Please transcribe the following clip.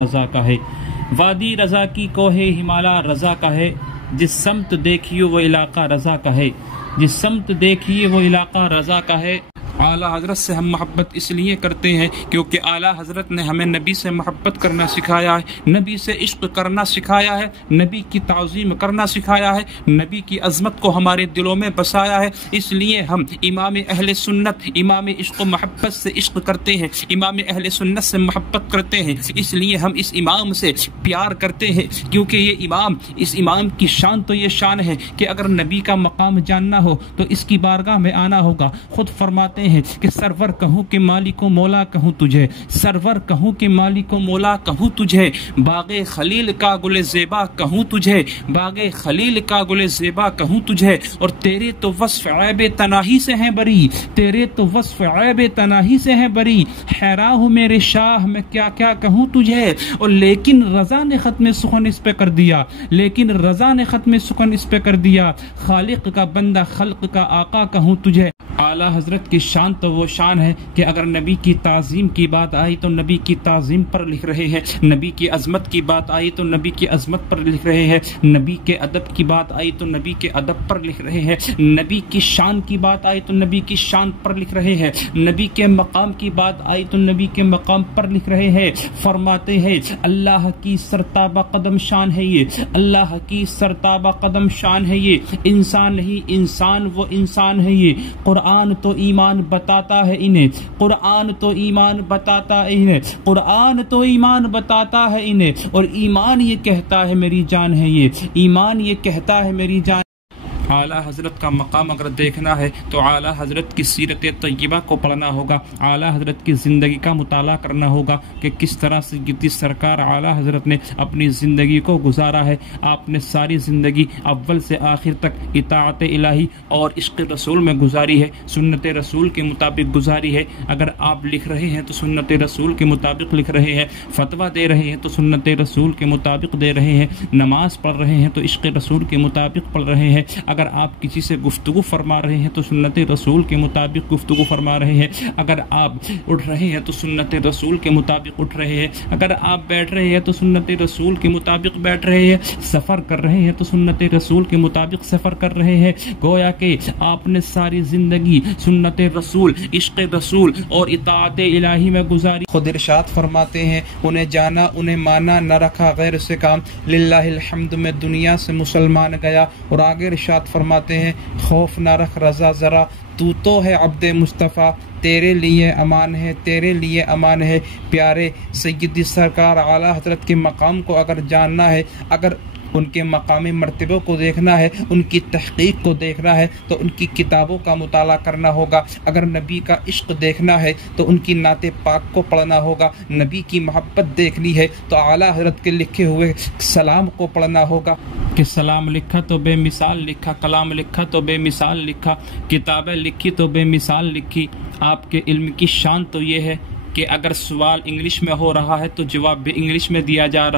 रजा का है। वादी रजा की कोहे हिमालय रजा का है। जिस समत देखिए वो इलाका रजा का है। जिस समत देखिए वो इलाका रजा का है। आला हज़रत से हम मोहब्बत इसलिए करते हैं क्योंकि आला हज़रत ने हमें नबी से मोहब्बत करना सिखाया है, नबी से इश्क करना सिखाया है, नबी की ताज़ीम करना सिखाया है, नबी की अज़मत को हमारे दिलों में बसाया है। इसलिए हम इमाम अहले सुन्नत, इमाम इश्क मोहब्बत से इश्क करते हैं, इमाम अहले सुन्नत से मोहब्बत करते हैं। इसलिए हम इस इमाम से प्यार करते हैं क्योंकि ये इमाम, इस इमाम की शान तो ये शान है कि अगर नबी का मकाम जानना हो तो इसकी बारगाह में आना होगा। खुद फरमाते हैं कि सरवर कहूँ कि मालिको मौला कहूँ तुझे, सरवर कहूँ कि मालिको मौला कहूँ तुझे, बागे खलील का गुले ज़ेबा कहूँ तुझे, बागे खलील का गुले ज़ेबा कहूँ तुझे। और तेरे तो वस्फ़ ऐब तनाही से हैं बरी, तेरे तो वस्फ़ ऐब तनाही से हैं बरी, हैरा हूँ मेरे शाह मैं क्या क्या कहूँ तुझे। और लेकिन रज़ा ने ख़त्म सुखन इस पे कर दिया, लेकिन रज़ा ने ख़त्म सुखन इस पे कर दिया, खालिक का बंदा खल्क का आका कहूँ तुझे। आला हज़रत की शान तो वो शान है कि अगर नबी की ताज़ीम की बात आई तो नबी की ताज़ीम पर लिख रहे हैं, नबी की अज़मत की बात आई तो नबी की अज़मत पर लिख रहे हैं, नबी के अदब की बात आई तो नबी के अदब पर लिख रहे हैं, नबी की शान की बात आई तो नबी की शान पर लिख रहे हैं, नबी के मकाम की बात आई तो नबी के मकाम पर लिख रहे हैं। फरमाते हैं अल्लाह की सरताबा कदम शान है ये, अल्लाह की सरताबा कदम शान है ये, इंसान नहीं इंसान वो इंसान है ये। कुरान तो ईमान बताता है इन्हें, कुरान तो ईमान बताता है इन्हें, कुरान तो ईमान बताता है इन्हें। और ईमान ये कहता है मेरी जान है ये, ईमान ये कहता है मेरी जान। आला हज़रत का मकाम अगर देखना है तो आला हज़रत की सीरत तय्यबा को पढ़ना होगा, आला हज़रत की ज़िंदगी का मुताला करना होगा कि किस तरह से गिद्दी सरकार आला हज़रत ने अपनी ज़िंदगी को गुजारा है। आपने सारी ज़िंदगी अव्वल से आखिर तक इताअत इलाही और इश्क़ रसूल में गुजारी है, सुन्नत रसूल के मुताबिक गुजारी है। अगर आप लिख रहे हैं तो सुन्नत रसूल के मुताबिक लिख रहे हैं, फतवा दे रहे हैं तो सुन्नत रसूल के मुताबिक दे रहे हैं, नमाज पढ़ रहे हैं तो इश्क़ रसूल के मुताबिक पढ़ रहे हैं। अगर आप किसी से गुफ्तगू फरमा रहे हैं तो सुन्नत रसूल के मुताबिक गुफ्तगू फरमा रहे हैं। अगर आप उठ रहे हैं तो सुन्नत रसूल के मुताबिक उठ रहे हैं। अगर आप बैठ रहे हैं तो सुन्नत रसूल के मुताबिक बैठ रहे हैं। सफ़र कर रहे हैं तो सुन्नत रसूल के मुताबिक सफ़र कर रहे हैं। गोया कि आपने सारी ज़िंदगी सुन्नत रसूल, इश्क़ रसूल और इताअत इलाही में गुजारी। खुद इरशाद फरमाते हैं उन्हें जाना उन्हें माना न रखा गैर से काम, लिल्लाहिल हम्द में दुनिया से मुसलमान गया। और आगे इरशाद फरमाते हैं खौफ ना रख रज़ा ज़रा, तू तो है अब्दे मुस्तफ़ा, तेरे लिए अमान है तेरे लिए अमान है। प्यारे सैयदी सरकार आला हज़रत के मकाम को अगर जानना है, अगर उनके मकामी मर्तबे को देखना है, उनकी तहक़ीक़ को देखना है तो उनकी किताबों का मुताला करना होगा। अगर नबी का इश्क़ देखना है तो उनकी नाते पाक को पढ़ना होगा। नबी की मोहब्बत देखनी है तो आला हज़रत के लिखे हुए सलाम को पढ़ना होगा कि सलाम लिखा तो बेमिसाल लिखा, कलाम लिखा तो बेमिसाल लिखा, किताबें लिखी तो बेमिसाल लिखी। आपके इल्म की शान तो ये है कि अगर सवाल इंग्लिश में हो रहा है तो जवाब भी इंग्लिश में दिया जा रहा है।